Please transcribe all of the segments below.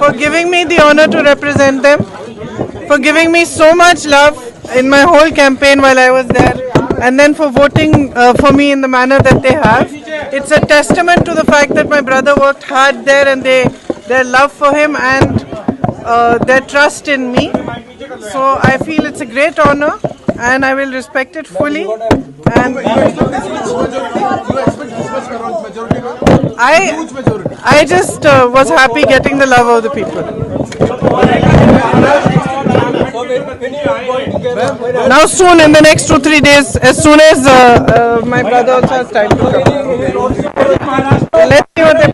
for giving me the honor to represent them, for giving me so much love in my whole campaign while I was there, and then for voting for me in the manner that they have. It's a testament to the fact that my brother worked hard there, and their love for him and their trust in me. So I feel it's a great honor, and I will respect it fully. And I just was happy getting the love of the people. Now soon, in the next 2-3 days, as soon as my brother also has time to come. So let's see what they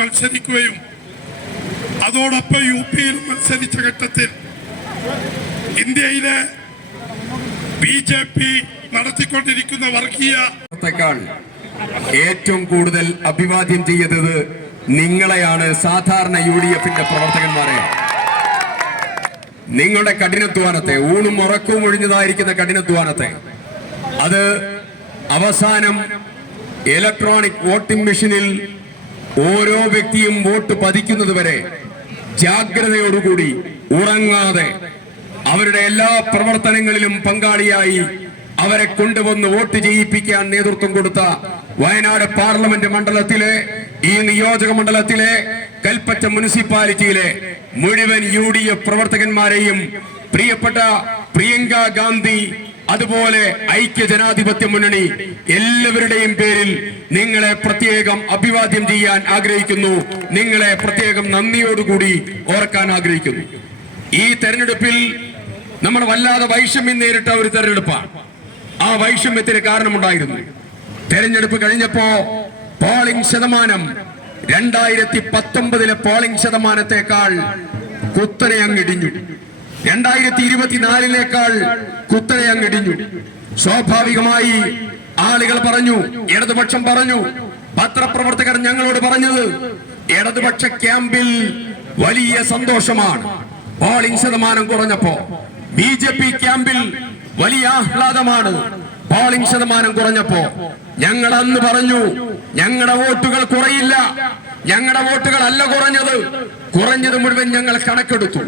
മത്സരിക്കുകയും അതോടൊപ്പം യുപിയിൽ മത്സരിച്ച ഘട്ടത്തിൽ ഇന്ത്യയിലെ BJP നടത്തിക്കൊണ്ടിരിക്കുന്ന വർഗീയത്തെക്കാൾ ഏറ്റവും കൂടുതൽ അഭിവാദ്യം ചെയ്തത് നിങ്ങളെയാണ്, സാധാരണ യുഡിഎഫിന്റെ പ്രവർത്തകന്മാരെ. നിങ്ങളുടെ കഠിനാധ്വാനത്തെ, ഊണും ഉറക്കവും ഒഴിഞ്ഞതായിരിക്കുന്ന കഠിനാധ്വാനത്തെ, അത് അവസാനം ഇലക്ട്രോണിക് വോട്ടിംഗ് മെഷീനിൽ ഓരോ വ്യക്തിയും വോട്ട് പതിക്കുന്നതുവരെ ജാഗ്രതയോടുകൂടി ഉറങ്ങാതെ അവരുടെ എല്ലാ പ്രവർത്തനങ്ങളിലും പങ്കാളിയായി അവരെ കൊണ്ടുവന്ന് വോട്ട് ചെയ്യിപ്പിക്കാൻ നേതൃത്വം കൊടുത്ത വയനാട് പാർലമെന്റ് മണ്ഡലത്തിലെ, ഈ നിയോജക മണ്ഡലത്തിലെ കൽപ്പറ്റ മുനിസിപ്പാലിറ്റിയിലെ മുഴുവൻ യുഡിഎഫ് പ്രവർത്തകന്മാരെയും പ്രിയപ്പെട്ട പ്രിയങ്ക ഗാന്ധി അതുപോലെ ഐക്യ ജനാധിപത്യ മുന്നണി എല്ലാവരുടെയും പേരിൽ നിങ്ങളെ പ്രത്യേകം അഭിവാദ്യം ചെയ്യാൻ ആഗ്രഹിക്കുന്നു. നിങ്ങളെ പ്രത്യേകം നന്ദിയോടുകൂടി ഓർക്കാൻ ആഗ്രഹിക്കുന്നു. ഈ തെരഞ്ഞെടുപ്പിൽ നമ്മൾ വല്ലാതെ വൈഷമ്യം നേരിട്ട ഒരു തെരഞ്ഞെടുപ്പാണ്. ആ വൈഷമ്യത്തിന് കാരണമുണ്ടായിരുന്നു. തെരഞ്ഞെടുപ്പ് കഴിഞ്ഞപ്പോ പോളിംഗ് ശതമാനം 2019 പോളിംഗ് ശതമാനത്തെക്കാൾ കുത്തനെ അങ്ങിടിഞ്ഞു. 2024 കുത്തനെ അങ്ങിടിഞ്ഞു. സ്വാഭാവികമായി ആളുകൾ പറഞ്ഞു, ഇടതുപക്ഷം പറഞ്ഞു, പത്രപ്രവർത്തകർ ഞങ്ങളോട് പറഞ്ഞത് ഇടതുപക്ഷ ക്യാമ്പിൽ വലിയ സന്തോഷമാണ് പോളിംഗ് ശതമാനം കുറഞ്ഞപ്പോ. BJP ക്യാമ്പിൽ വലിയ ആഹ്ലാദമാണ് പോളിംഗ് ശതമാനം കുറഞ്ഞപ്പോ. ഞങ്ങൾ അന്ന് പറഞ്ഞു ഞങ്ങളുടെ വോട്ടുകൾ കുറയില്ല, ഞങ്ങളുടെ വോട്ടുകൾ അല്ല കുറഞ്ഞത് മുഴുവൻ ഞങ്ങൾ കണക്കെടുത്തു.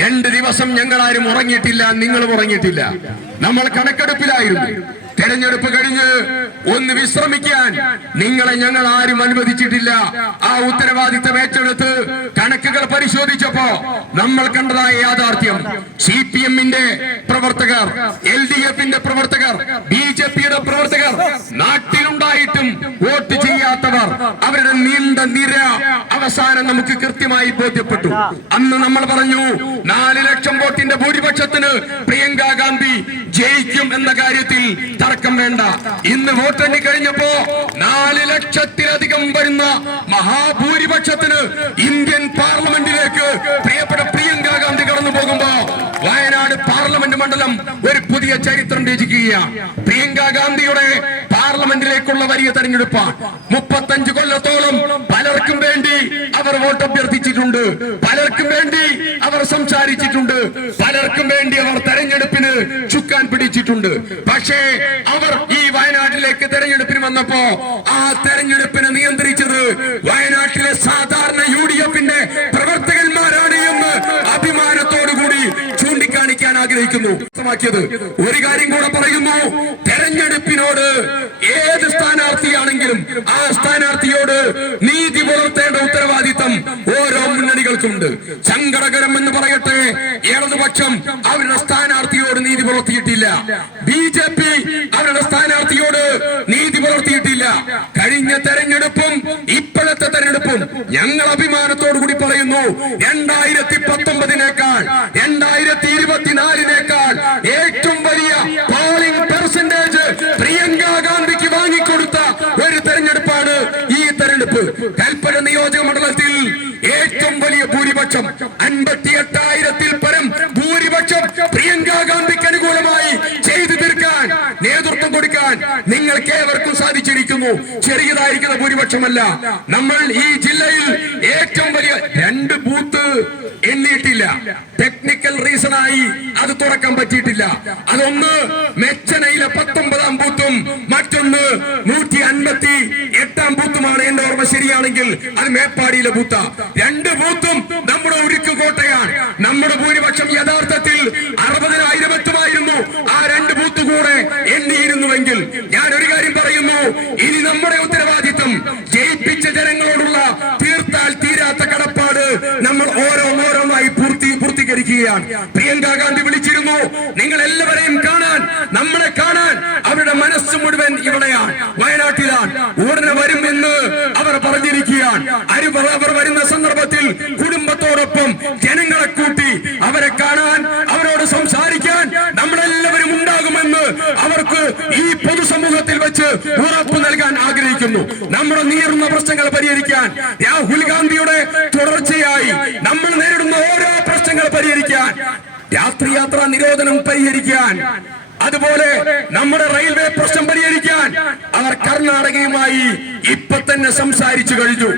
2 ദിവസം ഞങ്ങൾ ആരും ഉറങ്ങിയിട്ടില്ല, നിങ്ങളും ഉറങ്ങിയിട്ടില്ല. നമ്മൾ കണക്കെടുപ്പിലായിരുന്നു. തെരഞ്ഞെടുപ്പ് കഴിഞ്ഞ് ഒന്ന് വിശ്രമിക്കാൻ നിങ്ങളെ ഞങ്ങൾ ആരും അനുവദിച്ചിട്ടില്ല. ആ ഉത്തരവാദിത്തം ഏറ്റെടുത്ത് കണക്കുകൾ പരിശോധിച്ചപ്പോ നമ്മൾ കണ്ടതായ യാഥാർത്ഥ്യം, CPM-ന്റെ പ്രവർത്തകർ, LDF-ന്റെ പ്രവർത്തകർ, BJP-യുടെ പ്രവർത്തകർ, നാട്ടിലുണ്ടായിട്ടും വോട്ട് ചെയ്യാത്തവർ, അവരുടെ നീണ്ട നിര അവസാനം നമുക്ക് കൃത്യമായി ബോധ്യപ്പെട്ടു. അന്ന് നമ്മൾ പറഞ്ഞു 4 ലക്ഷം വോട്ടിന്റെ ഭൂരിപക്ഷത്തിന് പ്രിയങ്ക ഗാന്ധി ജയിക്കും എന്ന കാര്യത്തിൽ തർക്കം വേണ്ട. ഇന്ന് വോട്ടെണ്ണി കഴിഞ്ഞപ്പോ 4 ലക്ഷത്തിലധികം വരുന്ന മഹാഭൂരിപക്ഷത്തിന് ഇന്ത്യൻ പാർലമെന്റിലേക്ക് പ്രിയപ്പെട്ട പ്രിയങ്ക ഗാന്ധി കടന്നു പോകുമ്പോ വയനാട് പാർലമെന്റ് മണ്ഡലം ഒരു പുതിയ ചരിത്രം രചിക്കുകയാണ്. പ്രിയങ്ക ഗാന്ധിയുടെ പാർലമെന്റിലേക്കുള്ള വലിയ തെരഞ്ഞെടുപ്പാണ്. 35 കൊല്ലത്തോളം പലർക്കും വേണ്ടി അവർ വോട്ട് അഭ്യർത്ഥിച്ചിട്ടുണ്ട്, പലർക്കും വേണ്ടി അവർ സംസാരിച്ചിട്ടുണ്ട്, പലർക്കും വേണ്ടി അവർ തെരഞ്ഞെടുപ്പിന് ചുക്കാൻ പിടിച്ചിട്ടുണ്ട്. പക്ഷേ അവർ ഈ വയനാട്ടിലേക്ക് തെരഞ്ഞെടുപ്പിന് വന്നപ്പോ ആ തെരഞ്ഞെടുപ്പിനെ നിയന്ത്രിച്ചത് വയനാട്ടിലെ സാധാരണ UDF-ന്റെ പ്രവർത്തകന്മാരാണ് എന്ന് അഭിമാനത്തോടുകൂടി ചൂണ്ടിക്കാണിക്കാൻ ആഗ്രഹിക്കുന്നു. ഒരു കാര്യം കൂടെ പറയുന്നു, തെരഞ്ഞെടുപ്പിനോട് ഏത് സ്ഥാനാർത്ഥിയാണെങ്കിലും ആ സ്ഥാനാർത്ഥിയോട് നീതി പുലർത്തേണ്ട ഉത്തരവാദിത്തം ഓരോ മുന്നണികൾക്കുണ്ട്. സങ്കടകരം എന്ന് പറയട്ടെ, ഇടതുപക്ഷം അവരുടെ സ്ഥാനാർത്ഥിയോട് നീതി പുലർത്തിയിട്ടില്ല, BJP അവരുടെ സ്ഥാനാർത്ഥിയോട് നീതി പുലർത്തിയിട്ടില്ല. കഴിഞ്ഞ തെരഞ്ഞെടുപ്പും ഇപ്പോഴത്തെ തെരഞ്ഞെടുപ്പും ഞങ്ങൾ അഭിമാനത്തോടു കൂടി പറയുന്നു, 2019-നേക്കാൾ 2024-നേക്കാൾ ഏറ്റവും വലിയ പോളിംഗ് പെർസെന്റേജ് പ്രിയങ്ക ഗാന്ധിക്ക് വാങ്ങിക്കൊടുത്ത ഒരു തെരഞ്ഞെടുപ്പാണ് ഈ തെരഞ്ഞെടുപ്പ്. കൽപ്പന നിയോജക മണ്ഡലത്തിൽ ഏറ്റവും വലിയ ഭൂരിപക്ഷം 58,000-ൽ പരം ഭൂരിപക്ഷം പ്രിയങ്ക ഗാന്ധിക്ക് അനുകൂലമായി ചെയ്തു തീർക്കാൻ, നേതൃത്വം കൊടുക്കാൻ നിങ്ങൾക്ക് ഏവർക്കും സാധിച്ചിരിക്കുന്നു. ചെറിയതായിരിക്കുന്ന ഭൂരിപക്ഷമല്ല. നമ്മൾ ഈ ജില്ലയിൽ ഏറ്റവും വലിയ 2 ബൂത്ത് എണ്ണിയിട്ടില്ല. ടെക്നിക്കൽ റീസണായി അത് തുറക്കാൻ പറ്റിയിട്ടില്ല. അതൊന്ന് മെച്ചനയിലെ 19-ാം ബൂത്തും മറ്റൊന്ന് 158-ാം ബൂത്തുമാണ്. എന്റെ ഓർമ്മ ശരിയാണെങ്കിൽ അത് മേപ്പാടിയിലെ ബൂത്ത. 2 ബൂത്തും നമ്മുടെ ഉരുക്ക് കോട്ടയാണ്. നമ്മുടെ ഭൂരിപക്ഷം യഥാർത്ഥത്തിൽ 60,000 എത്തുമായിരുന്നു. ആ 2 ബൂത്ത് കൂടെ എണ്ണിയിരുന്നുവെങ്കിൽ. ഞാൻ ഒരു കാര്യം പറയുന്നു, ഇനി നമ്മുടെ ഉത്തരവാദിത്വം ജയിപ്പിച്ച ജനങ്ങളോടുള്ള തീർത്താൽ തീരാത്ത കടപ്പാട് നമ്മൾ ഓരോന്നോരോന്നായി പൂർത്തീകരിക്കുകയാണ്. പ്രിയങ്ക ഗാന്ധി വിളിച്ചിരുന്നു നിങ്ങൾ എല്ലാവരെയും കാണാൻ, നമ്മളെ കാണാൻ. അവരുടെ മനസ്സ് മുഴുവൻ ഇവിടെയാണ്, വയനാട്ടിലാണ്. ഉടനെ വരും എന്ന് അവർ പറഞ്ഞിരിക്കുകയാണ്. അവർ വരുന്ന സന്ദർഭത്തിൽ കുടുംബത്തോടൊപ്പം ജനങ്ങളെ കൂട്ടി അവരെ കാണാൻ, അവരോട് സംസാരിക്കാൻ നമ്മളെല്ലാവരും ഉണ്ടാകുമെന്ന് അവർക്ക് ഈ പൊതുസമൂഹത്തിൽ വെച്ച് ഉറപ്പ് നൽകാൻ ആഗ്രഹിക്കുന്നു. നമ്മുടെ നീറുന്ന പ്രശ്നങ്ങൾ പരിഹരിക്കാൻ, രാഹുൽ ഗാന്ധിയുടെ തുടർച്ചയായി നമ്മൾ നേരിടുന്ന ഓരോ പ്രശ്നങ്ങൾ പരിഹരിക്കാൻ, രാത്രിയാത്രാ നിരോധനം പരിഹരിക്കാൻ, അതുപോലെ നമ്മുടെ റെയിൽവേ പ്രശ്നം പരിഹരിക്കാൻ അവർ കർണാടകയുമായി ഇപ്പൊ തന്നെ സംസാരിച്ചു കഴിഞ്ഞു.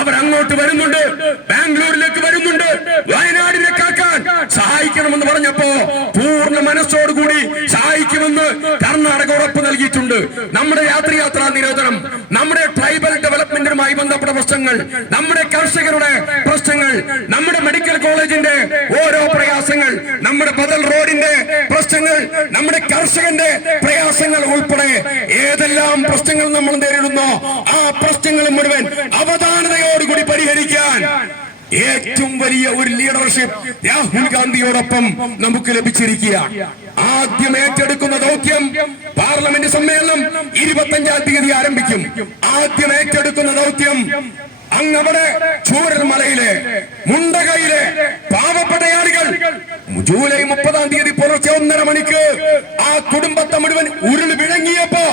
അവർ അങ്ങോട്ട് വരുന്നുണ്ട്, ബാംഗ്ലൂരിലേക്ക് വരുന്നുണ്ട്. വയനാടിനെ കാക്കാൻ സഹായിക്കണമെന്ന് പറഞ്ഞപ്പോ പൂർണ്ണ മനസ്സോടുകൂടി സഹായിക്കുമെന്ന് കർണാടക ഉറപ്പ് നൽകിയിട്ടുണ്ട്. നമ്മുടെ രാത്രിയാത്രാ നിരോധനം, നമ്മുടെ ട്രൈബൽ ഡെവലപ്മെന്റുമായി ബന്ധപ്പെട്ട പ്രശ്നങ്ങൾ, നമ്മുടെ കർഷകരുടെ പ്രശ്നങ്ങൾ, നമ്മുടെ മെഡിക്കൽ കോളേജിന്റെ ഓരോ പ്രയാസങ്ങൾ, നമ്മുടെ ബദൽ റോഡിന്റെ പ്രശ്നങ്ങൾ, നമ്മുടെ കർഷകന്റെ പ്രയാസങ്ങൾ ഉൾപ്പെടെ ഏതെല്ലാം പ്രശ്നങ്ങൾ നമ്മൾ നേരിടുന്നോ ആ പ്രശ്നങ്ങൾ മുഴുവൻ അവധാനതയോടുകൂടി പരിഹരിക്കാൻ ഏറ്റവും വലിയ ഒരു ലീഡർഷിപ്പ് രാഹുൽ ഗാന്ധിയോടൊപ്പം നമുക്ക് ലഭിച്ചിരിക്കുകയാണ്. ആ ആദ്യം ഏറ്റെടുക്കുന്ന ദൗത്യം പാർലമെന്റ് സമ്മേളനം 25-ാം തീയതി ആരംഭിക്കും. ആദ്യം ഏറ്റെടുക്കുന്ന ദൗത്യം അങ്ങവിടെ ചൂരൽമലയിലെ മുണ്ടകയിലെ പാവപ്പെട്ട ആളുകൾ ജൂലൈ 30-ാം തീയതി പുലർച്ചെ 1:30 മണിക്ക് ആ കുടുംബത്തെ മുഴുവൻ ഉരുൾ വിഴുങ്ങിയപ്പോ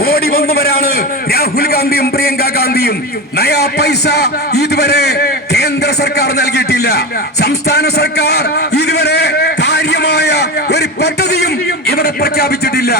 ഓടി വന്നവരാണ് രാഹുൽ ഗാന്ധിയും പ്രിയങ്ക ഗാന്ധിയും. നയാ പൈസ ഇതുവരെ കേന്ദ്ര സർക്കാർ നൽകിയിട്ടില്ല. സംസ്ഥാന സർക്കാർ ഇതുവരെ കാര്യമായ ഒരു പദ്ധതിയും ഇവിടെ പ്രഖ്യാപിച്ചിട്ടില്ല.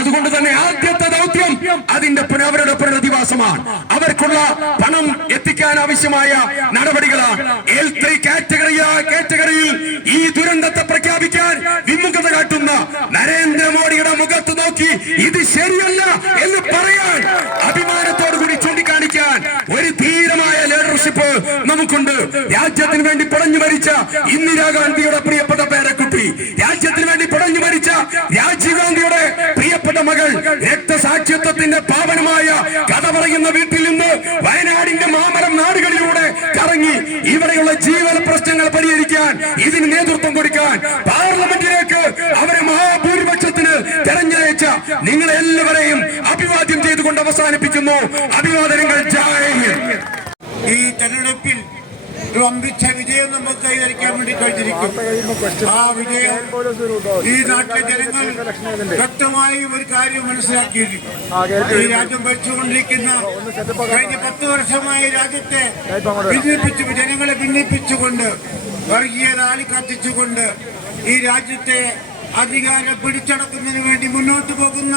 അതുകൊണ്ട് തന്നെ ആദ്യത്തെ ദൗത്യം അതിന്റെ അവരുടെ പുനരധിവാസമാണ്. അവർക്കുള്ള പണം എത്തിക്കാൻ ആവശ്യമായ നടപടികളാണ്. L3 കാറ്റഗറിയിൽ ഈ ദുരന്തത്തെ പ്രഖ്യാപിക്കാൻ വിമുഖത കാട്ടുന്ന നരേന്ദ്രമോദിയുടെ മുഖത്ത് നോക്കി ഇത് ശരിയല്ല എന്ന് പറയാൻ അഭിമാനത്തോടു കൂടി ചൂണ്ടിക്കാണിക്കാൻ ഒരു ധീരമായ ലീഡർഷിപ്പ് നമുക്കുണ്ട്. രാജ്യത്തിന് വേണ്ടി പടഞ്ഞു മരിച്ച ഇന്ദിരാഗാന്ധിയുടെ പ്രിയപ്പെട്ട പേരക്കുട്ടി, രാജ്യത്തിന് വേണ്ടി പടഞ്ഞു മരിച്ച രാജീവ് ഗാന്ധിയുടെ പ്രിയപ്പെട്ട മകൾ, രക്തസാക്ഷിത്വത്തിന്റെ പാവനമായ കഥ പറയുന്ന വീട്ടിൽ നിന്ന് വയനാടിന്റെ മാമരം നാടുകളിലൂടെ കറങ്ങി ഇവിടെയുള്ള ജീവന പ്രശ്നങ്ങൾ പരിഹരിക്കാൻ ഇതിന് നേതൃത്വം കൊടുക്കാൻ പാർലമെന്റിലേക്ക് അവരെ മഹാഭൂരിപക്ഷത്തിന് തെരഞ്ഞയച്ച നിങ്ങളെല്ലാവരെയും അഭിവാദ്യം ചെയ്തുകൊണ്ട് അവസാനിപ്പിക്കുന്നു. അഭിവാദനങ്ങൾ. ജയ് ഹിന്ദ്. ഈ തെരഞ്ഞെടുപ്പിൽ വമ്പിച്ച വിജയം നമുക്ക് കൈവരിക്കാൻ വേണ്ടി കഴിഞ്ഞിരിക്കും. ആ വിജയം ഈ നാട്ടിലെ ജനങ്ങൾ വ്യക്തമായി ഒരു കാര്യം മനസ്സിലാക്കിയിരിക്കും. ഈ രാജ്യം ഭരിച്ചുകൊണ്ടിരിക്കുന്ന കഴിഞ്ഞ 10 വർഷമായി രാജ്യത്തെ ജനങ്ങളെ ഭിന്നിപ്പിച്ചുകൊണ്ട് വർഗീയത ആളിക്കത്തിച്ചുകൊണ്ട് ഈ രാജ്യത്തെ അധികാരം പിടിച്ചടക്കുന്നതിന് വേണ്ടി മുന്നോട്ട് പോകുന്ന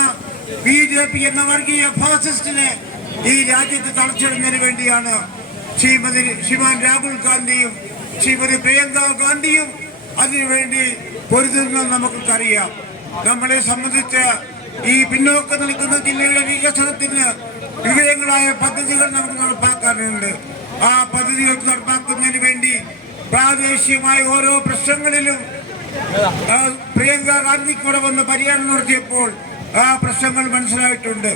BJP എന്ന വർഗീയ ഫാസിസ്റ്റിനെ ഈ രാജ്യത്ത് തളച്ചിടുന്നതിന് വേണ്ടിയാണ് ശ്രീമാൻ രാഹുൽ ഗാന്ധിയും ശ്രീമതി പ്രിയങ്ക ഗാന്ധിയും അതിനുവേണ്ടി പൊരുതുന്നത് നമുക്കറിയാം. നമ്മളെ സംബന്ധിച്ച് ഈ പിന്നോക്കം നിൽക്കുന്ന ജില്ലയുടെ വികസനത്തിന് വിവിധങ്ങളായ പദ്ധതികൾ നമുക്ക് നടപ്പാക്കാനുണ്ട്. ആ പദ്ധതികൾക്ക് നടപ്പാക്കുന്നതിന് വേണ്ടി പ്രാദേശികമായ ഓരോ പ്രശ്നങ്ങളിലും പ്രിയങ്ക ഗാന്ധിക്ക് കൂടെ വന്ന് പര്യടനം നടത്തിയപ്പോൾ ആ പ്രശ്നങ്ങൾ മനസ്സിലായിട്ടുണ്ട്.